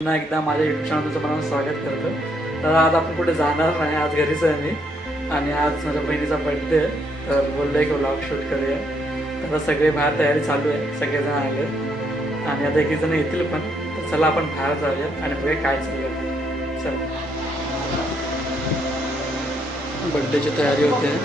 पुन्हा एकदा माझ्या युट्यूब चॅनल तुमचं मनानं स्वागत करतो. तर आज आपण कुठे जाणार नाही, आज घरीच आहे मी. आणि आज माझ्या बहिणीचा बर्थडे आहे, तर बोललो की व्लॉग शूट करूया. तर आता सगळे बाहेर तयारी चालू आहे, सगळेजण आले आणि आता एक जण येतील पण. तर चला आपण बाहेर जाऊया आणि बघूया काय चालू. चला, बर्थडेची तयारी होते.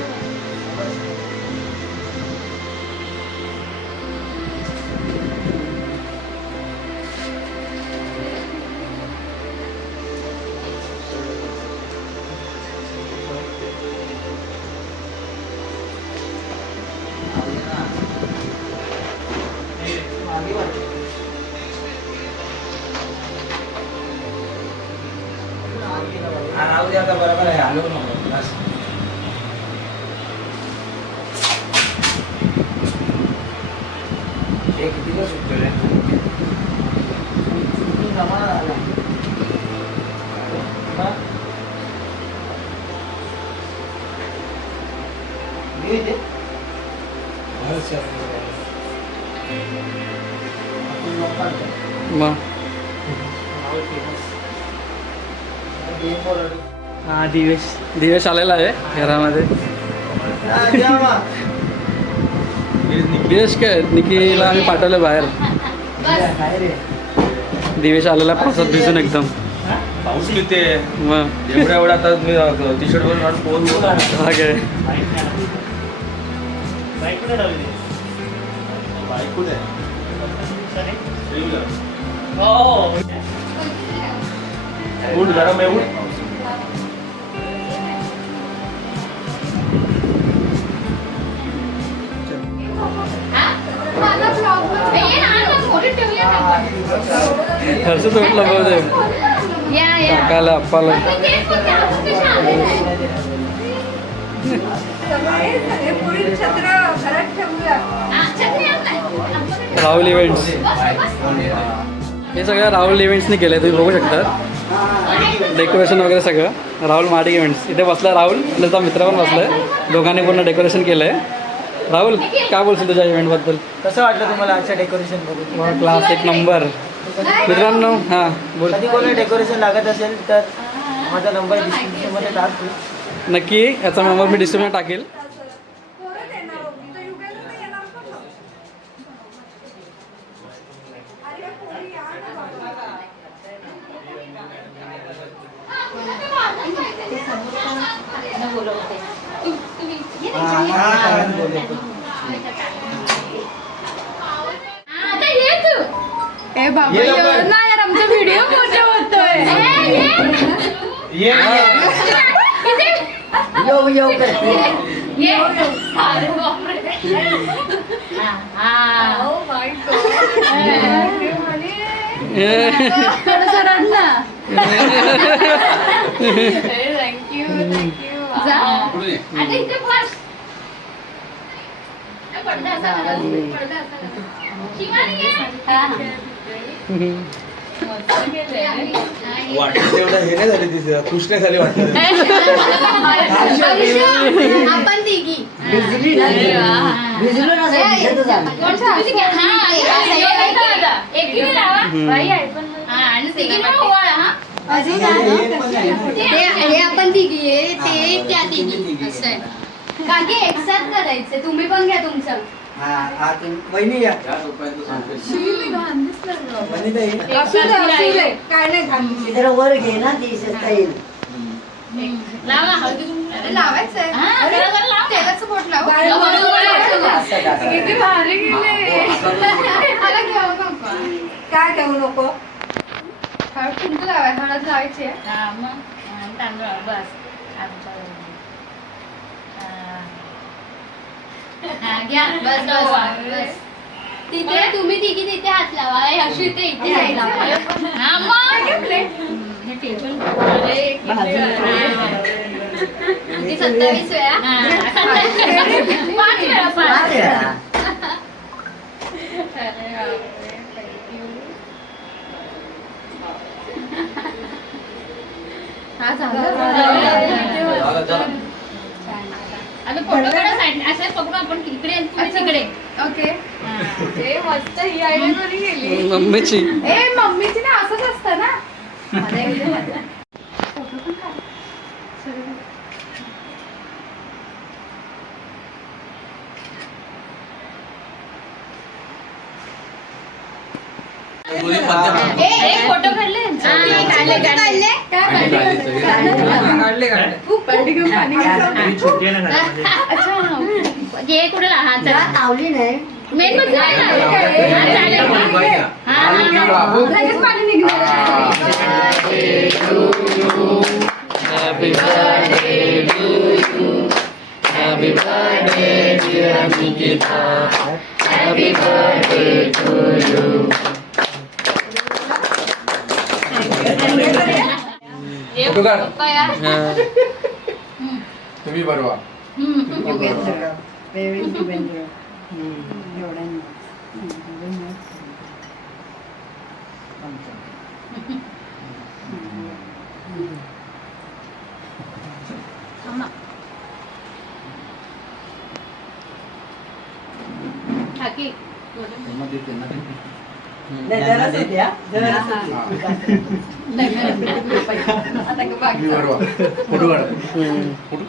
राहू दे आता, बरोबर आहे. आलो नको बस. एक कितीला सुटतो रे? मग हा दिवेश आलेला आहे घरामध्ये. दिवेश काय निकीला आम्ही पाठवलं बाहेर. दिवेश आलेला पावसात भिजून एकदम. पाऊस किती मग एवढा आता मी टी शर्ट वरून पोहोच हा काय उठ गरम आहे. उठ हर्ष तुटलं बघ काकाला अप्पाला. राहुल इव्हेंट्स हे सगळं राहुल इव्हेंट्सने केलं आहे, तुम्ही बघू शकता. डेकोरेशन वगैरे सगळं राहुल महाडिक इव्हेंट्स. इथे बसला राहुल आणि त्याचा मित्र पण बसला आहे. दोघांनी पूर्ण डेकोरेशन केलं आहे. राहुल काय बोलशील तुझ्या इव्हेंटबद्दल? कसं वाटलं तुम्हाला आजचं डेकोरेशन बघून? क्लास एक नंबर. मित्रांनो हां बोल. कधी कोणी डेकोरेशन लागत असेल तर माझा नंबर डिस्क्रिप्शनमध्ये टाक. नक्की याचा नंबर मी डिस्क्रिप्शन टाकेल. ए बाबा एवढं नाही यार, आमचा व्हिडिओ मोठा होतोय. थोडंसं रड ना. थँक्यू वाटलं तेवढं हे नाही झाली, तिथे खुश नाही झाली वाटलं. आपण तिघी आपण तिघी आहे, ते त्या तिघी असं आहे. काकी एकसाथ करायचं. तुम्ही पण घ्या तुमचं. वहिनी या. काय नाही जरा वर घे ना, ती येईल. लावायचंय. तेलाचं बोट लाव. किती भारी गेले. मला घेऊ नको. काय घेऊ नको? हळद तुमचं लावाय. हळद लावायची आहे. तिथे तुम्ही तिघी तिथे हात लावा. अशी इथे इथे हात लावा. ती 27 वेळा. 5 वेळा. 5 वेळा. हा झालं. आता फोटो काढा साईड असं पकडून आपण इकडे तुम्ही तिकडे. ओके. हे मस्त ही आयडिया कोणी केली? मम्मीची. ए मम्मीची ना असंच असतं ना. फोटो पण काढ. सगळं. फोटो काढले ये कुठे लावली नाही मेन लगेच पाणी निघणार. Happy birthday to you. Happy birthday dear Nikita. Happy birthday to you. तुम्ही बरोबर तुम्ही बरोबर फोटो काढ फोटो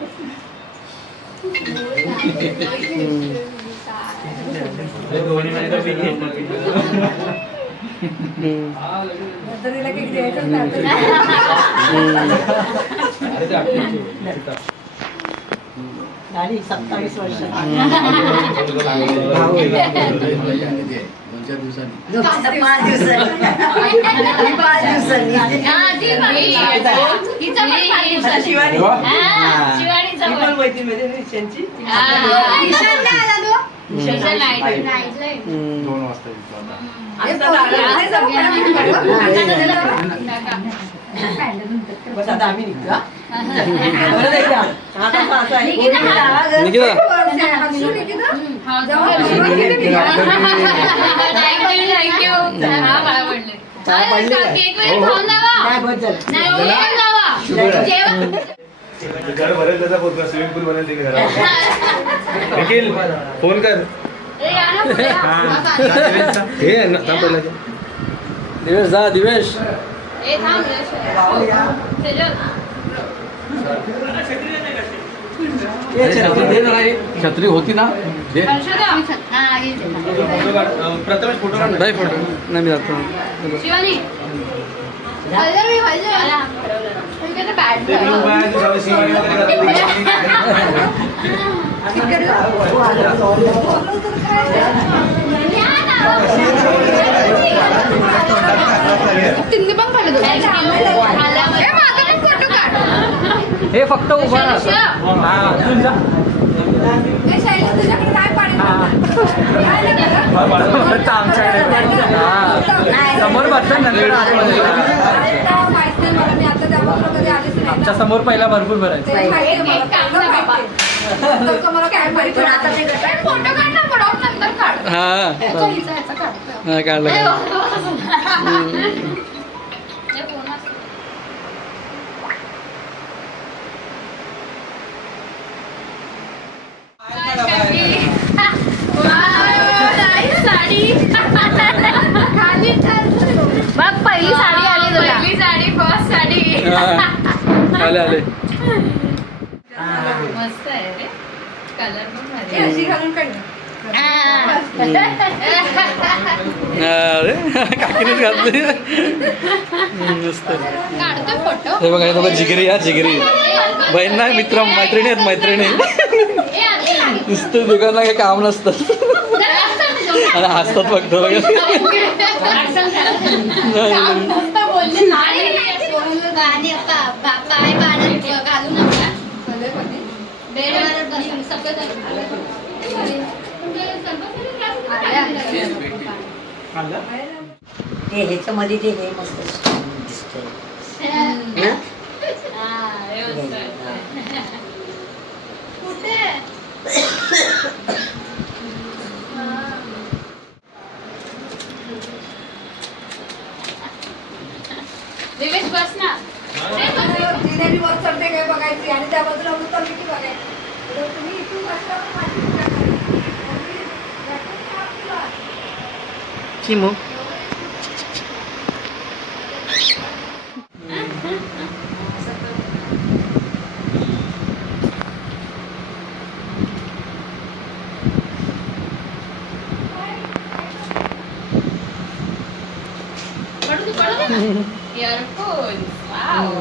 झाली 27 वर्ष 2-4 दिवसांनी 5 दिवसांनी शिवानी दोन वाजता बस आता आम्ही निघतो हा? घर भरेल त्याचा पोहोचला स्विमिंग पूल बनेल तिकडे निखिल फोन कर हे दिवेश जा दिवेश. छत्री होती ना दे. प्रथमेश फोटो काढ नाही फोटो नाही मी जातो. तिने पण खाल्लं फोटो काढ. हे फक्त उभा राहा. तुझ्याकडे काय पाणी समोर बसतात आमच्या समोर पहिला भरपूर भरायचं. हा काढलं बघ पहिली साडी आली तुला. पहिली साडी फर्स्ट साडी आले आले. मस्त आहे रे कलर पण भारी अशी घालून काढली. अरे काकीनेच घातली. मस्त. काढतो फोटो. हे बघा हे दोघं जिगरी या जिगरी बहीण नाही मित्र मैत्रिणी आहेत मैत्रिणी. नुसतं दुकानला काही काम नसतं आणि हसतात फक्त बघा. ते ह्याच्यामध्ये ते हे मस्त दिसतंय ना? दिवेश बस ना. जिलेबी वर चढते काय बघायची आणि त्या बाजूला उतर किती बघायची. तुम्ही इथून बसल्यावर माझी पूजा करायची. Chimu earphone wow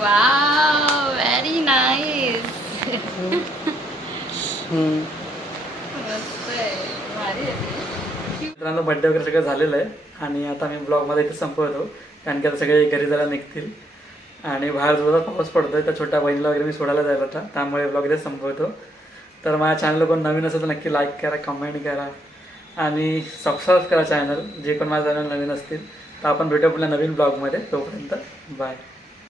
wow very nice मस्त आहे भारी आहे मित्रांनो बड्डे वगैरे सगळं झालेलं आहे आणि आता मी ब्लॉगमध्ये इथे संपवतो कारण की आता सगळे घरी जायला निघतील आणि बाहेर जोरात पाऊस पडतोय तर छोट्या बहिणीला वगैरे मी सोडायला जायला होता त्यामुळे ब्लॉग इथे संपवतो तर माझ्या चॅनलला कोण नवीन असेल तर नक्की लाईक करा कमेंट करा आणि सबस्क्राईब करा चॅनल जे पण माझ्या चॅनल नवीन असतील तर आपण भेटू आपल्या नवीन ब्लॉगमध्ये तोपर्यंत बाय